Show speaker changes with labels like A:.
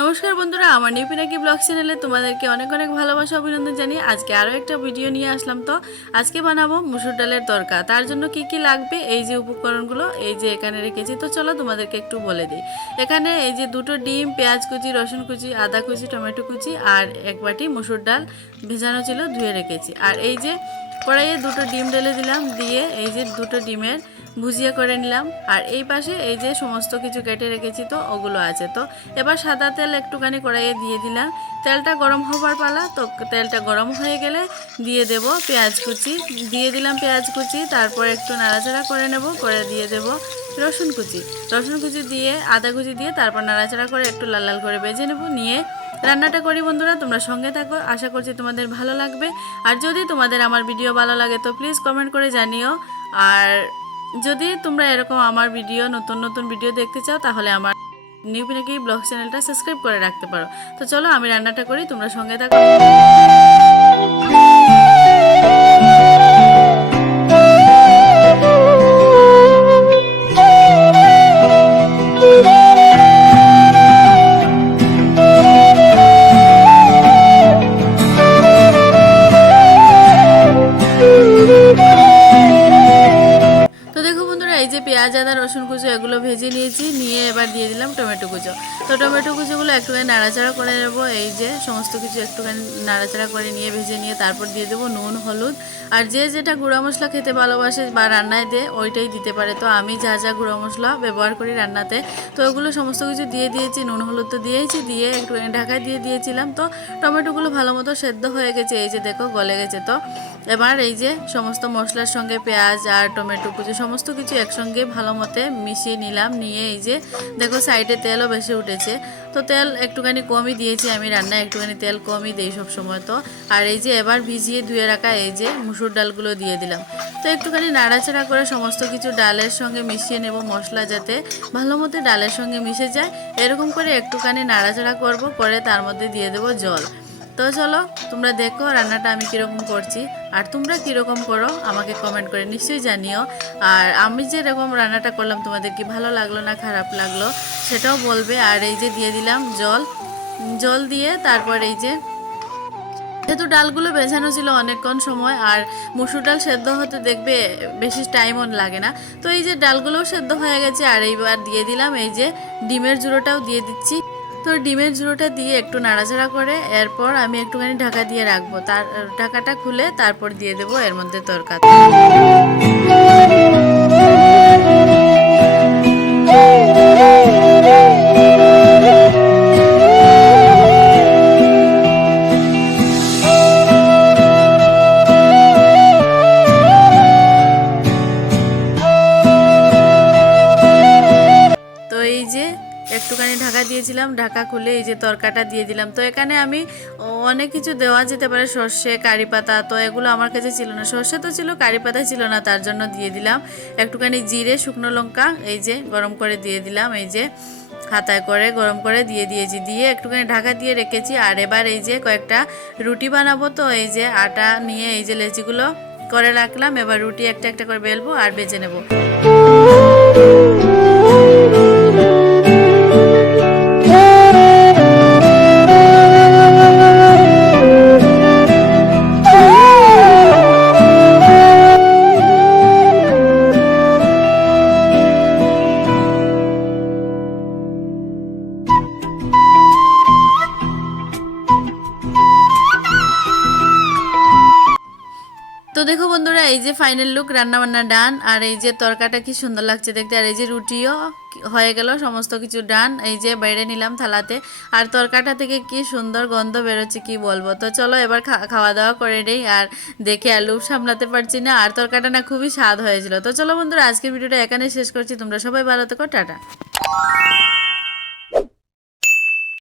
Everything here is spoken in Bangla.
A: নমস্কার বন্ধুরা, আমার নিউ পিনাকি ব্লগ চ্যানেলে তোমাদেরকে অনেক অনেক ভালোবাসা, অভিনন্দন জানিয়ে আজকে আরও একটা ভিডিও নিয়ে আসলাম। তো আজকে বানাবো মুসুর ডালের তরকা। তার জন্য কি কি লাগবে? এই যে উপকরণগুলো, এই যে এখানে রেখেছি। তো চলো তোমাদেরকে একটু বলে দিই। এখানে এই যে দুটো ডিম, পেঁয়াজ কুচি, রসুন কুচি, আদা কুচি, টমেটো কুচি আর এক বাটি মুসুর ডাল ভেজানো ছিল, ধুয়ে রেখেছি। আর এই যে কড়াইয়ে দুটো ডিম ঢেলে দিলাম, দিয়ে এই যে দুটো ডিমের ভুজিয়া করে নিলাম। আর এই পাশে এই যে সমস্ত কিছু কেটে রেখেছি তো, ওগুলো আছে তো। এবার সাদা তেল একটুখানি কড়াইয়ে দিয়ে দিলাম। তেলটা গরম হবার পালা তো, তেলটা গরম হয়ে গেলে দিয়ে দেব পেঁয়াজ কুচি। দিয়ে দিলাম পেঁয়াজ কুচি, তারপর একটু নাড়াচাড়া করে নেব, করে দিয়ে দেব রসুন কুচি। রসুন কুচি দিয়ে, আদা কুচি দিয়ে, তারপর নাড়াচাড়া করে একটু লাল লাল করে ভেজে নেব, নিয়ে রান্নাটা করি বন্ধুরা, তোমরা সঙ্গে থাকো, আশা করছি তোমাদের ভালো লাগবে। আর যদি তোমাদের আমার ভিডিও ভালো লাগে তো প্লিজ কমেন্ট করে জানিও। আর যদি তোমরা এরকম আমার ভিডিও, নতুন নতুন ভিডিও দেখতে চাও, তাহলে আমার নিউ পিনাকি ব্লগ চ্যানেলটা সাবস্ক্রাইব করে রাখতে পারো। তো চলো আমি রান্নাটা করি, তোমরা সঙ্গে থাকো। যে পেঁয়াজ, আদা, রসুন কুচো এগুলো ভেজে নিয়েছি, নিয়ে এবার দিয়ে দিলাম টমেটো কুচো। তো টমেটো কুচোগুলো একটুখানি নাড়াচাড়া করে নেব, এই যে সমস্ত কিছু একটুখানি নাড়াচাড়া করে নিয়ে, ভেজে নিয়ে তারপর দিয়ে দেবো নুন, হলুদ। আর যে যেটা গুঁড়া মশলা খেতে ভালোবাসে বা রান্নায় দেয়, ওইটাই দিতে পারে। তো আমি যা যা গুঁড়া মশলা ব্যবহার করি রান্নাতে, তো ওগুলো সমস্ত কিছু দিয়ে দিয়েছি, নুন, হলুদ তো দিয়েছি দিয়ে একটু ঢাকায় দিয়ে দিয়েছিলাম। তো টমেটোগুলো ভালো মতো সেদ্ধ হয়ে গেছে, এই যে দেখো গলে গেছে। তো এবার এই যে সমস্ত মশলার সঙ্গে পেঁয়াজ আর টমেটো কুচি সমস্ত কিছু একসঙ্গে ভালো মতে মিশিয়ে নিলাম, নিয়ে এই যে দেখো সাইডে তেলও বেশি উঠেছে। তো তেল একটুখানি কমই দিয়েছি আমি রান্নায়, একটুখানি তেল কমই দিই সব সময় তো। আর এই যে এবার ভিজিয়ে ধুয়ে রাখা এই যে মুসুর ডালগুলো দিয়ে দিলাম। তো একটুখানি নাড়াচাড়া করে সমস্ত কিছু ডালের সঙ্গে মিশিয়ে নেব মশলা যাতে ভালো মতো ডালের সঙ্গে মিশে যায়। এরকম করে একটুখানি নাড়াচাড়া করব, করে তার মধ্যে দিয়ে দেবো জল। তো চলো তোমরা দেখো রান্নাটা আমি কীরকম করছি। আর তোমরা কীরকম করো? আমাকে কমেন্ট করে নিশ্চয়ই জানিও। আর আমি যে এরকম রান্নাটা করলাম, তোমাদের কি ভালো লাগল না খারাপ লাগল, সেটাও বলবে। আর এই যে দিয়ে দিলাম জল। জল দিয়ে তারপর এই যে, যেহেতু ডালগুলো বেছানো ছিল অনেকক্ষণ সময়, আর মুসুর ডাল সেদ্ধ হতে দেখবে বেশি টাইমও লাগে না। তো এই যে ডালগুলোও সেদ্ধ হয়ে গেছে, আর এইবার দিয়ে দিলাম এই যে ডিমের জুড়োটাও দিয়ে দিচ্ছি। তো ডিমের ঝুড়োটা দিয়ে একটু নাড়াচাড়া করে, এরপর আমি একটুখানি ঢাকা দিয়ে রাখব। তার, ঢাকাটা খুলে তারপর দিয়ে দেবো এর মধ্যে তরকারি। তো দিয়েছিলাম, ঢাকা খুলে এই যে তরকাটা দিয়ে দিলাম। তো এখানে আমি অনেক কিছু দেওয়া যেতে পারে, সর্ষে, কারি পাতা, তো এগুলো আমার কাছে ছিল না। সর্ষে তো ছিল, কারি পাতা ছিল না, তার জন্য দিয়ে দিলাম। একটুখানি জিরে, শুকনো লঙ্কা, এই যে গরম করে দিয়ে দিলাম, এই যে হাতায় করে গরম করে দিয়ে দিয়েছি। দিয়ে একটুখানি ঢাকা দিয়ে রেখেছি, আর এবার এই যে কয়েকটা রুটি বানাবো, তো এই যে আটা নিয়ে এই যে লেচিগুলো করে রাখলাম। এবার রুটি একটা একটা করে বেলবো আর বেজে নেব। দেখো বন্ধুরা, এই যে ফাইনাল লুক রান্না বান্না ডান আর এই যে তরকাটা কি সুন্দর লাগছে দেখতে, আর এই যে রুটিও হয়ে গেল, সমস্ত কিছু ডান এই যে বাইরে নিলাম থালাতে, আর তরকাটা থেকে কি সুন্দর গন্ধ বেরোচ্ছে কি বলব? তো চলো এবার খাওয়া দাওয়া করে নেই, আর দেখে আর লুপ সামলাতে পারছি না, আর তরকাটা না খুবই স্বাদ হয়েছিল। তো চলো বন্ধুরা, আজকের ভিডিওটা এখানে শেষ করছি, তোমরা সবাই ভালো থেকো, টাটা।